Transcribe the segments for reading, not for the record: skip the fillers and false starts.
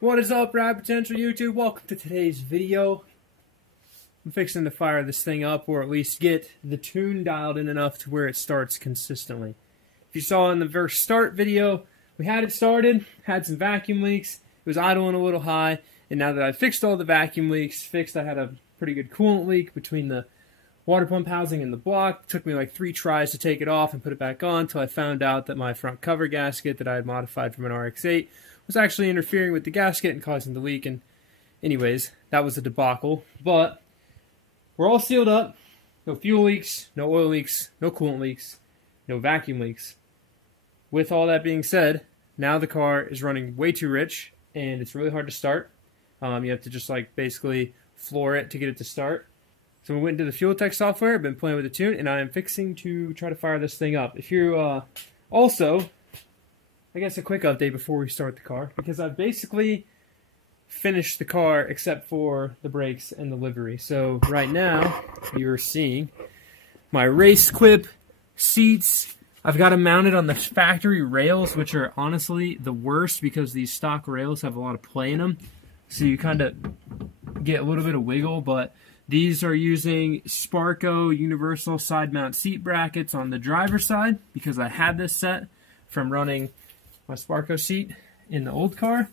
What is up, Rad Potential YouTube? Welcome to today's video. I'm fixing to fire this thing up, or at least get the tune dialed in enough to where it starts consistently. If you saw in the first start video, we had it started, had some vacuum leaks, it was idling a little high, and now that I fixed all the vacuum leaks fixed, I had a pretty good coolant leak between the water pump housing and the block. It took me like 3 tries to take it off and put it back on until I found out that my front cover gasket that I had modified from an RX-8 was actually interfering with the gasket and causing the leak. And anyways, that was a debacle. But we're all sealed up. No fuel leaks, no oil leaks, no coolant leaks, no vacuum leaks. With all that being said, now the car is running way too rich and it's really hard to start. You have to just like basically floor it to get it to start. So we went into the Fuel Tech software, I've been playing with the tune, and I am fixing to try to fire this thing up. If you also, I guess a quick update before we start the car, because I've basically finished the car except for the brakes and the livery. So right now, you're seeing my race quip seats. I've got them mounted on the factory rails, which are honestly the worst because these stock rails have a lot of play in them. So you kind of get a little bit of wiggle, but these are using Sparco universal side mount seat brackets on the driver's side because I had this set from running my Sparco seat in the old car.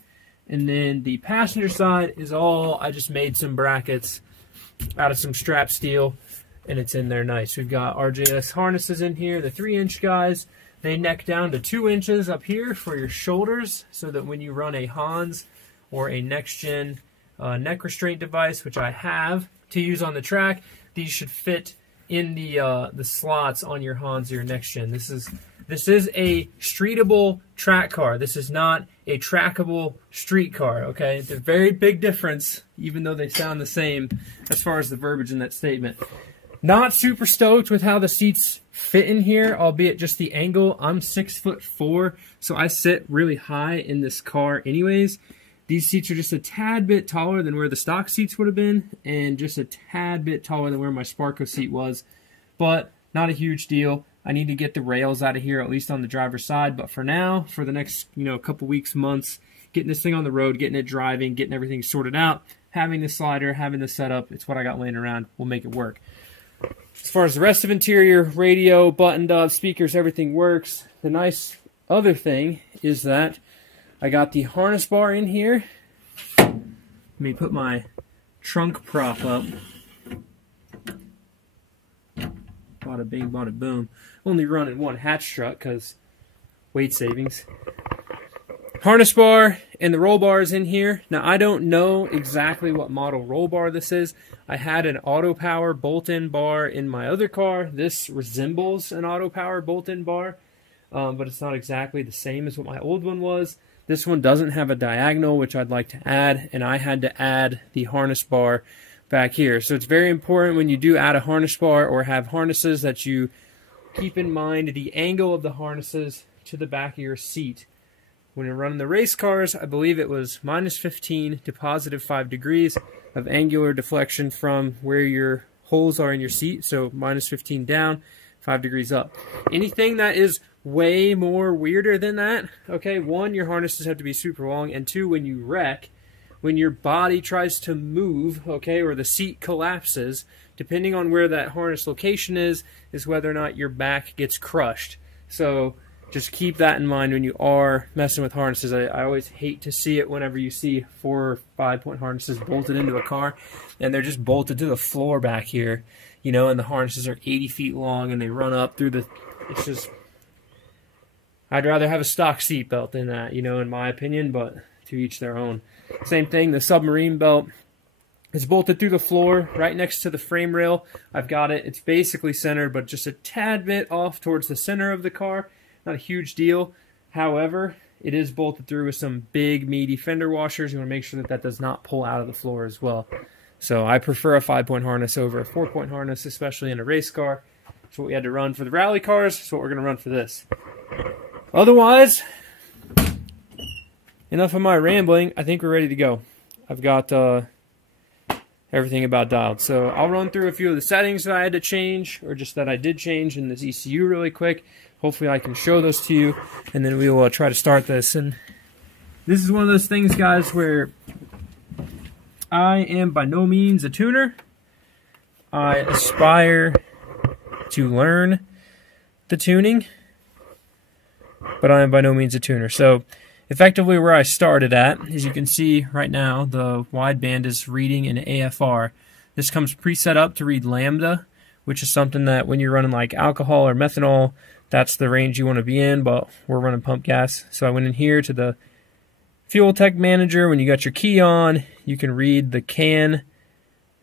And then the passenger side is all, I just made some brackets out of some strap steel and it's in there nice. We've got RJS harnesses in here, the 3-inch guys. They neck down to 2 inches up here for your shoulders so that when you run a Hans or a next-gen neck restraint device, which I have to use on the track, these should fit in the slots on your Hans or your next-gen. This is a streetable track car. This is not a trackable street car, okay? It's a very big difference, even though they sound the same as far as the verbiage in that statement. Not super stoked with how the seats fit in here, albeit just the angle. I'm 6'4", so I sit really high in this car anyways. These seats are just a tad bit taller than where the stock seats would have been, and just a tad bit taller than where my Sparco seat was, but not a huge deal. I need to get the rails out of here, at least on the driver's side, but for now, for the next couple weeks, months, getting this thing on the road, getting it driving, getting everything sorted out, having the slider, having the setup, it's what I got laying around, we'll make it work. As far as the rest of interior, radio, buttoned up, speakers, everything works. The nice other thing is that I got the harness bar in here. Let me put my trunk prop up. Bada bing, bada boom. Only running one hatch strut because weight savings. Harness bar and the roll bar is in here. Now I don't know exactly what model roll bar this is. I had an auto power bolt-in bar in my other car. This resembles an auto power bolt-in bar, but it's not exactly the same as what my old one was. This one doesn't have a diagonal, which I'd like to add, and I had to add the harness bar back here. So it's very important when you do add a harness bar or have harnesses that you keep in mind the angle of the harnesses to the back of your seat. When you're running the race cars, I believe it was -15 to +5 degrees of angular deflection from where your holes are in your seat. So -15 down, 5 degrees up. Anything that is way more weirder than that, okay, 1, your harnesses have to be super long, and 2, when you wreck, when your body tries to move, okay, or the seat collapses, depending on where that harness location is whether or not your back gets crushed. So just keep that in mind when you are messing with harnesses. I always hate to see it whenever you see 4 or 5-point harnesses bolted into a car, and they're just bolted to the floor back here, and the harnesses are 80 feet long, and they run up through the, it's just, I'd rather have a stock seat belt than that, in my opinion, but to each their own. Same thing, the submarine belt is bolted through the floor right next to the frame rail. I've got it. It's basically centered, but just a tad bit off towards the center of the car. Not a huge deal. However, it is bolted through with some big, meaty fender washers. You want to make sure that that does not pull out of the floor as well. So I prefer a 5-point harness over a 4-point harness, especially in a race car. That's what we had to run for the rally cars. That's what we're going to run for this. Otherwise, enough of my rambling. I think we're ready to go. I've got everything about dialed. So I'll run through a few of the settings that I had to change, or just that I did change in this ECU really quick. Hopefully I can show those to you, and then we will try to start this. And This is one of those things, guys, where I am by no means a tuner. I aspire to learn the tuning, but I am by no means a tuner. So effectively where I started at, as you can see right now, the wideband is reading in AFR. This comes preset up to read lambda, which is something that when you're running like alcohol or methanol, that's the range you want to be in, but we're running pump gas. So I went in here to the Fuel Tech Manager. When you got your key on, you can read the CAN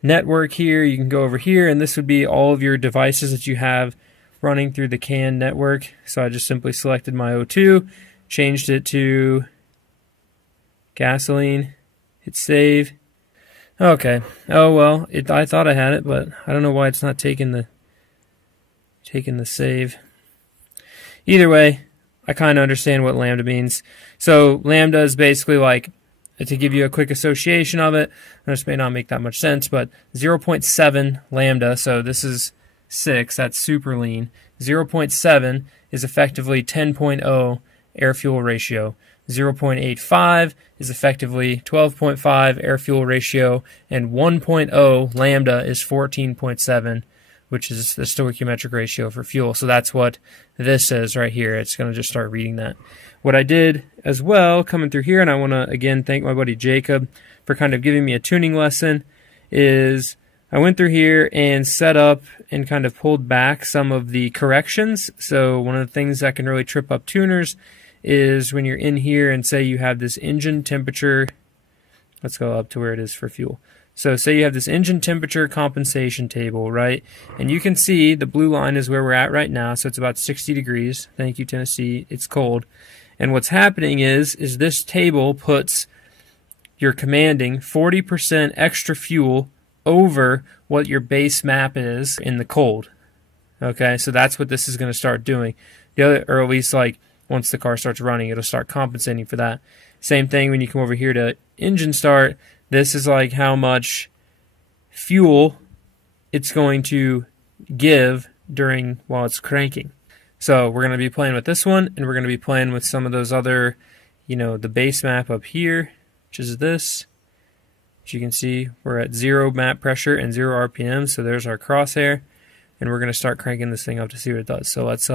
network here. You can go over here, and this would be all of your devices that you have running through the CAN network. So I just simply selected my O2, changed it to gasoline, hit save. Okay. Oh well, I thought I had it, but I don't know why it's not taking the save. Either way, I kind of understand what lambda means. So lambda is basically like, to give you a quick association of it, this may not make that much sense, but 0.7 lambda, so this is 6, that's super lean. 0.7 is effectively 10.0 air-fuel ratio. 0.85 is effectively 12.5 air-fuel ratio, and 1.0 lambda is 14.7, which is the stoichiometric ratio for fuel. So that's what this is right here. It's going to just start reading that. What I did as well, coming through here, and I want to again thank my buddy Jacob for kind of giving me a tuning lesson, is I went through here and set up and kind of pulled back some of the corrections. So one of the things that can really trip up tuners is when you're in here and say you have this engine temperature. Let's go up to where it is for fuel. So say you have this engine temperature compensation table, right? And you can see the blue line is where we're at right now, so it's about 60 degrees. Thank you, Tennessee. It's cold. And what's happening is this table puts your commanding 40% extra fuel over what your base map is in the cold. Okay, so that's what this is going to start doing. The other, or at least like once the car starts running, it'll start compensating for that. Same thing when you come over here to engine start. This is like how much fuel it's going to give while it's cranking. So we're going to be playing with this one, and we're going to be playing with some of those other, the base map up here, which is this. As you can see, we're at 0 map pressure and 0 RPM, so there's our crosshair, and we're going to start cranking this thing up to see what it does. So let's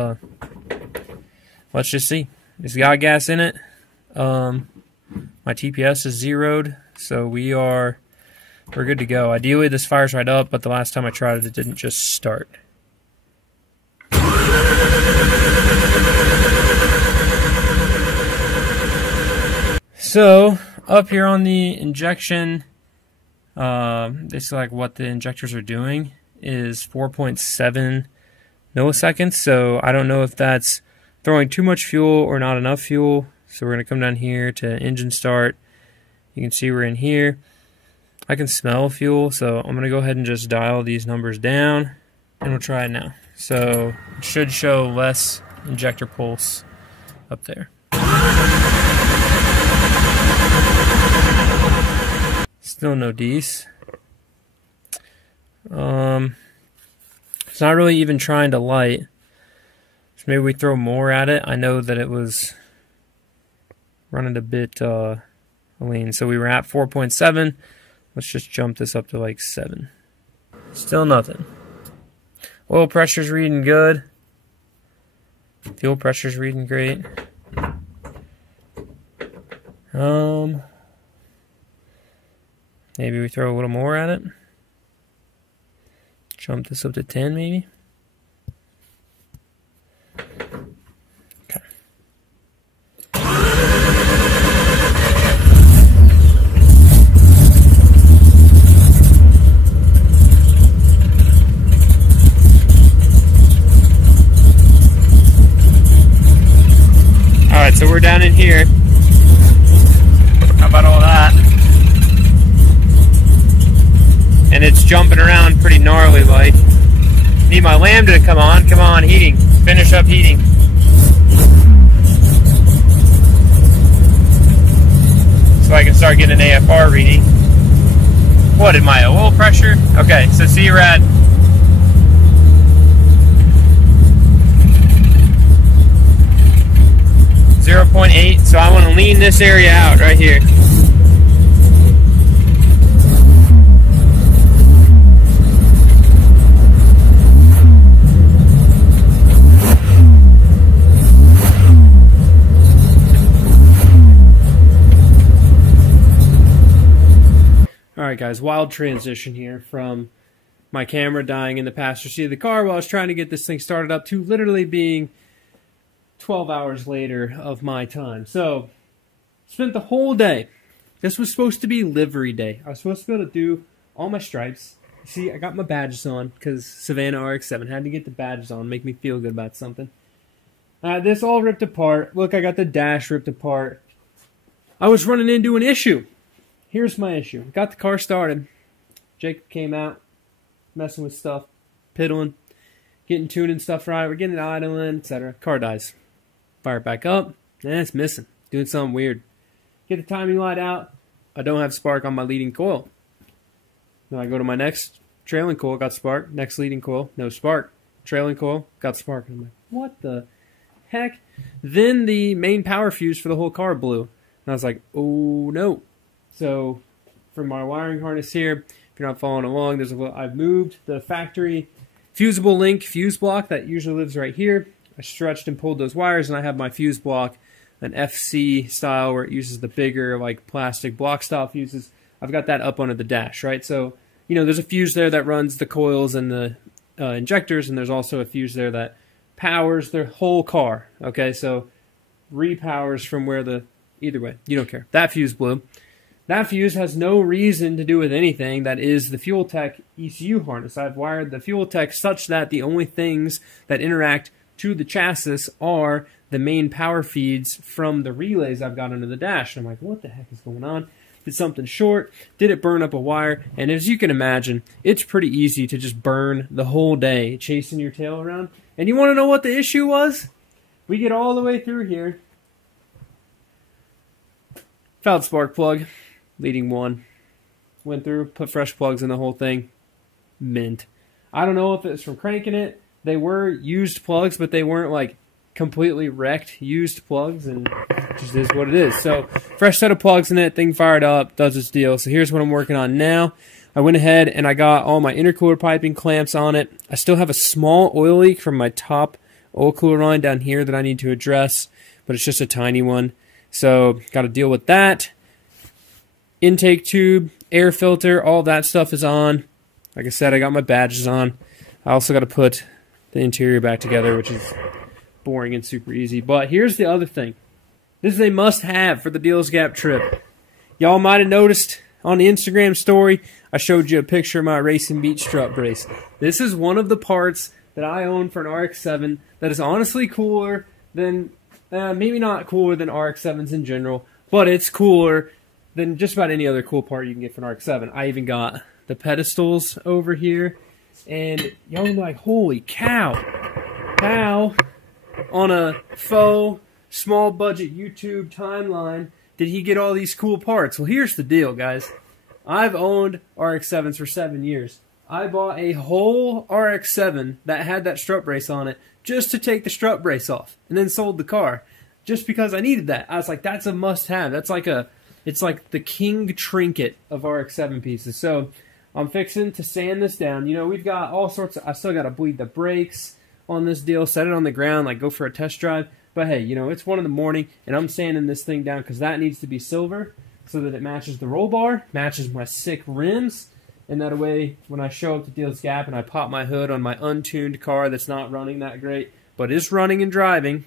just see. It's got gas in it. My TPS is zeroed, so we're good to go. Ideally, this fires right up, but the last time I tried it, it didn't just start. So up here on the injection, it's like what the injectors are doing is 4.7 milliseconds. So I don't know if that's throwing too much fuel or not enough fuel. So we're going to come down here to engine start. You can see we're in here. I can smell fuel, so I'm going to go ahead and just dial these numbers down, and we'll try it now. So it should show less injector pulse up there. Still no Ds. It's not really even trying to light. So maybe we throw more at it. I know that it was running a bit lean. So we were at 4.7. Let's just jump this up to like 7. Still nothing. Oil pressure's reading good. Fuel pressure's reading great. Maybe we throw a little more at it. Jump this up to 10 maybe. Okay. Alright, so we're down in here. How about all that? And it's jumping around pretty gnarly like. Need my lambda to come on. Come on, heating. Finish up heating. So I can start getting an AFR reading. What, in my oil pressure? Okay, so see you're at 0.8, so I want to lean this area out right here. Alright guys, wild transition here from my camera dying in the passenger seat of the car while I was trying to get this thing started up to literally being 12 hours later of my time. So, spent the whole day. This was supposed to be livery day. I was supposed to be able to do all my stripes. See, I got my badges on because Savannah RX7 had to get the badges on, make me feel good about something. This all ripped apart. Look, I got the dash ripped apart. I was running into an issue. Here's my issue. Got the car started. Jacob came out, messing with stuff, piddling, getting tuning stuff right. We're getting it idling, etc. Car dies. Fire it back up. It's missing. Doing something weird. Get the timing light out. I don't have spark on my leading coil. Then I go to my next trailing coil, got spark. Next leading coil, no spark. Trailing coil, got spark. And I'm like, what the heck? Then the main power fuse for the whole car blew. And I was like, oh no. So, from my wiring harness here, if you're not following along, I've moved the factory fusible link fuse block that usually lives right here. I stretched and pulled those wires, and I have my fuse block, an FC style where it uses the bigger, like plastic block style fuses. I've got that up under the dash, right? So, you know, there's a fuse there that runs the coils and the injectors, and there's also a fuse there that powers the whole car. Okay, so repowers from where either way, you don't care. That fuse blew. That fuse has no reason to do with anything. That is the Fuel Tech ECU harness. I've wired the Fuel Tech such that the only things that interact to the chassis are the main power feeds from the relays I've got under the dash. And I'm like, what the heck is going on? Did something short? Did it burn up a wire? And as you can imagine, it's pretty easy to just burn the whole day chasing your tail around. And you want to know what the issue was? We get all the way through here. Fouled spark plug. Leading one. Went through, put fresh plugs in the whole thing. Mint. I don't know if it's from cranking it. They were used plugs, but they weren't like completely wrecked used plugs, and it just is what it is. So, fresh set of plugs in it, thing fired up, does its deal. So here's what I'm working on now. I went ahead and I got all my intercooler piping clamps on it. I still have a small oil leak from my top oil cooler line down here that I need to address, but it's just a tiny one. So, got to deal with that. Intake tube, air filter, all that stuff is on. Like I said, I got my badges on. I also got to put the interior back together, which is boring and super easy. But here's the other thing. This is a must-have for the Deals Gap trip. Y'all might have noticed on the Instagram story, I showed you a picture of my Racing Beach strut brace. This is one of the parts that I own for an RX-7 that is honestly cooler than, maybe not cooler than RX-7s in general, but it's cooler than just about any other cool part you can get for an RX-7. I even got the pedestals over here, and y'all are like, holy cow, how on a faux, small budget YouTube timeline did he get all these cool parts? Well, here's the deal, guys. I've owned RX-7s for 7 years. I bought a whole RX-7 that had that strut brace on it just to take the strut brace off, and then sold the car just because I needed that. I was like, that's a must-have. That's like it's like the king trinket of RX-7 pieces. So I'm fixing to sand this down. You know, we've got all sorts of, I still got to bleed the brakes on this deal, set it on the ground, like go for a test drive. But hey, you know, it's 1 in the morning, and I'm sanding this thing down because that needs to be silver so that it matches the roll bar, matches my sick rims, and that way when I show up to Deals Gap and I pop my hood on my untuned car that's not running that great, but is running and driving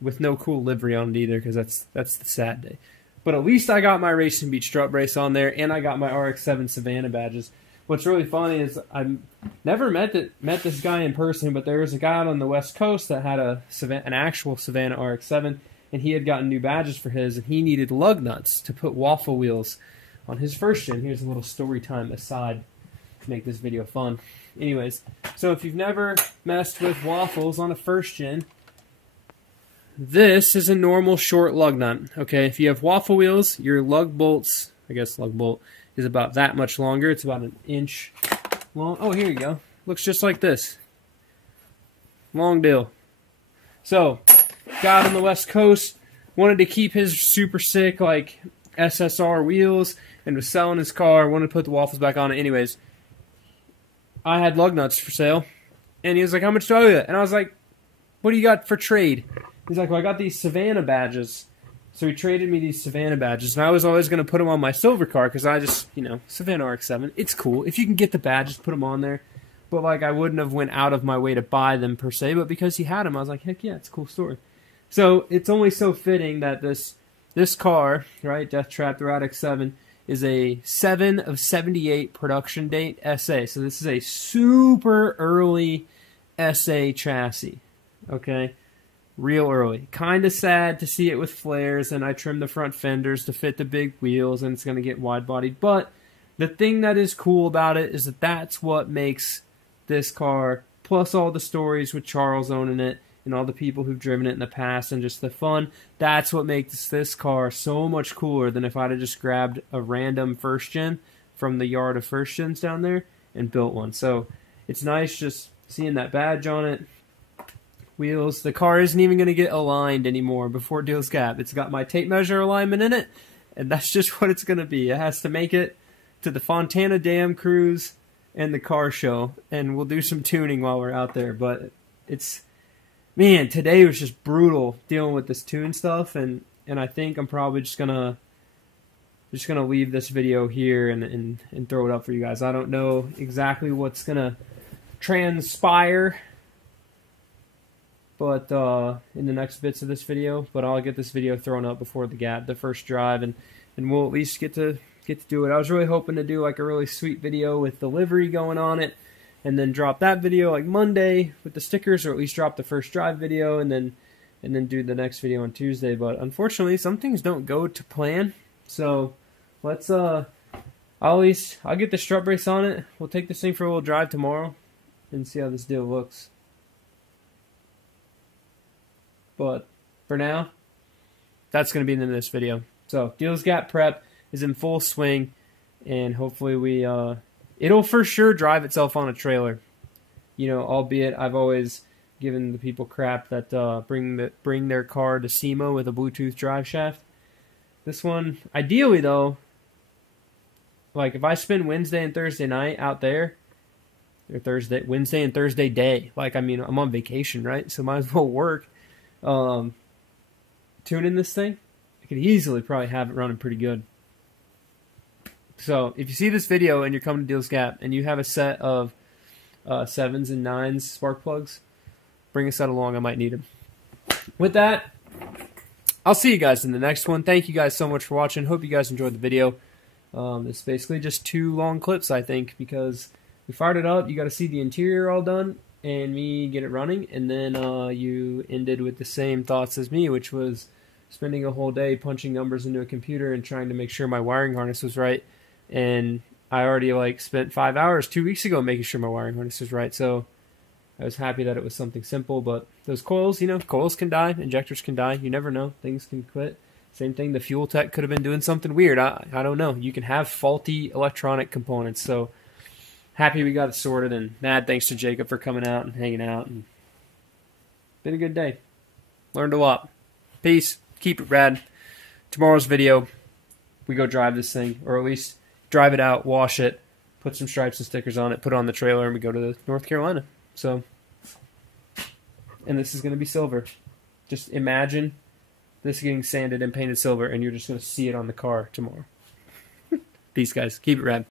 with no cool livery on it either, because that's the sad day. But at least I got my Racing Beach strut brace on there, and I got my RX-7 Savannah badges. What's really funny is I've never met this guy in person, but there was a guy out on the West Coast that had an actual Savannah RX-7, and he had gotten new badges for his, and he needed lug nuts to put waffle wheels on his first gen. Here's a little story time aside to make this video fun. Anyways, so if you've never messed with waffles on a first gen, this is a normal short lug nut. Okay, if you have waffle wheels, your lug bolts, I guess lug bolt, is about that much longer. It's about 1 inch long. Oh, here you go. Looks just like this. Long deal. So, got on the West Coast. wanted to keep his super sick like SSR wheels and was selling his car. Wanted to put the waffles back on it. Anyways, I had lug nuts for sale, and he was like, "How much do I owe you?" And I was like, "What do you got for trade?" He's like, "Well, I got these Savannah badges." So he traded me these Savannah badges, and I was always going to put them on my silver car because I just, Savannah RX7, it's cool. If you can get the badges, put them on there. But, like, I wouldn't have went out of my way to buy them per se, but because he had them, I was like, heck yeah, it's a cool story. So it's only so fitting that this car, right, Death Trap, the RADX7, is a 7 of 78 production date SA. So this is a super early SA chassis, okay? Real early. Kind of sad to see it with flares, and I trimmed the front fenders to fit the big wheels, and it's going to get wide-bodied. But the thing that is cool about it is that that's what makes this car, plus all the stories with Charles owning it, and all the people who've driven it in the past, and just the fun, that's what makes this car so much cooler than if I'd have just grabbed a random first gen from the yard of first gens down there and built one. So it's nice just seeing that badge on it. Wheels. The car isn't even going to get aligned anymore before Deals Gap. It's got my tape measure alignment in it, and that's just what it's going to be. It has to make it to the Fontana Dam Cruise and the car show, and we'll do some tuning while we're out there. But it's, man, today was just brutal dealing with this tune stuff, and I think I'm probably just gonna leave this video here and throw it up for you guys. I don't know exactly what's gonna transpire, but in the next bits of this video, but I'll get this video thrown up before the first drive, and we'll at least get to do it. I was really hoping to do like a really sweet video with the livery going on it, and then drop that video like Monday with the stickers, or at least drop the first drive video, and then do the next video on Tuesday. But unfortunately, some things don't go to plan. So let's I'll get the strut brace on it. We'll take this thing for a little drive tomorrow and see how this deal looks. But for now, that's going to be the end of this video. So Deals Gap prep is in full swing, and hopefully it'll for sure drive itself on a trailer. Albeit I've always given the people crap that bring their car to SEMA with a Bluetooth drive shaft. This one, ideally though, like if I spend Wednesday and Thursday night out there, or Wednesday and Thursday day, I'm on vacation, right? So might as well work. Tuning this thing, I could easily probably have it running pretty good. So if you see this video and you're coming to Deals Gap and you have a set of 7s and 9s spark plugs, bring a set along. I might need them. With that, I'll see you guys in the next one. Thank you guys so much for watching. Hope you guys enjoyed the video. It's basically just 2 long clips, I think, because we fired it up. You got to see the interior all done and me get it running, and then you ended with the same thoughts as me, which was spending a whole day punching numbers into a computer and trying to make sure my wiring harness was right. And I already spent 5 hours 2 weeks ago making sure my wiring harness was right. So I was happy that it was something simple. But those coils, coils can die, injectors can die. You never know. Things can quit. Same thing, the fuel tech could have been doing something weird. I don't know. You can have faulty electronic components. So happy we got it sorted, and mad thanks to Jacob for coming out and hanging out. And been a good day. Learned a lot. Peace. Keep it rad. Tomorrow's video, we go drive this thing, or at least drive it out, wash it, put some stripes and stickers on it, put it on the trailer, and we go to North Carolina. So, and this is going to be silver. Just imagine this getting sanded and painted silver, and you're just going to see it on the car tomorrow. Peace, guys. Keep it rad.